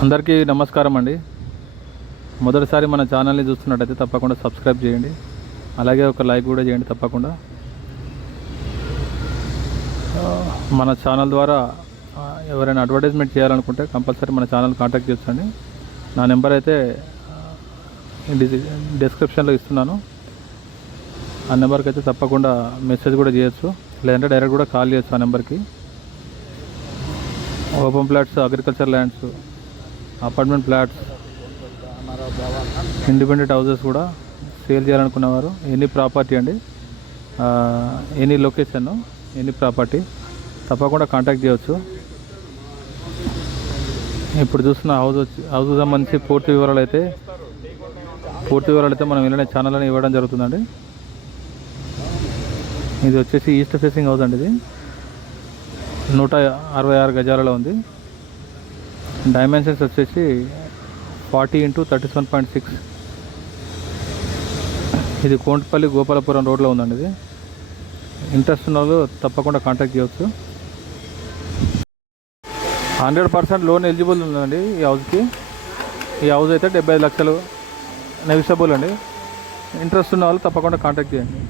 అందరికీ నమస్కారం అండి. మొదటిసారి మన ఛానల్ని చూస్తున్నట్టయితే తప్పకుండా సబ్స్క్రైబ్ చేయండి, అలాగే ఒక లైక్ కూడా చేయండి తప్పకుండా. మన ఛానల్ ద్వారా ఎవరైనా అడ్వర్టైజ్మెంట్ చేయాలనుకుంటే కంపల్సరీ మన ఛానల్ కాంటాక్ట్ చేయండి. నా నెంబర్ అయితే డిస్క్రిప్షన్లో ఇస్తున్నాను. ఆ నెంబర్కి అయితే తప్పకుండా మెసేజ్ కూడా చేయొచ్చు, లేదంటే డైరెక్ట్ కూడా కాల్ చేయొచ్చు ఆ నెంబర్కి. Open plots, agriculture lands, apartment flats, independent houses కూడా సేల్ చేయాలనుకున్నవారు ఎనీ ప్రాపర్టీ అండి, ఎనీ లొకేషన్, ఎనీ ప్రాపర్టీ తప్పకుండా కాంటాక్ట్ చేయవచ్చు. ఇప్పుడు చూస్తున్న హౌస్ సంబంధించి పూర్తి వివరాలు అయితే మనం వెళ్ళిన ఛానల్ని ఇవ్వడం జరుగుతుందండి. ఇది వచ్చేసి ఈస్ట్ ఫేసింగ్ హౌస్ అండి. ఇది 166 గజాలలో ఉంది. డైమెన్షన్స్ వచ్చేసి 40 × 37.6. ఇది కోంటపల్లి గోపాలపురం రోడ్లో ఉందండి. ఇది ఇంట్రెస్ట్ ఉన్న వాళ్ళు తప్పకుండా కాంటాక్ట్ చేయవచ్చు. 100% లోన్ ఎలిజిబుల్ ఉందండి ఈ హౌస్కి. ఈ హౌస్ అయితే 75 లక్షలు నెగిషియబుల్ అండి. ఇంట్రెస్ట్ ఉన్న వాళ్ళు తప్పకుండా కాంటాక్ట్ చేయండి.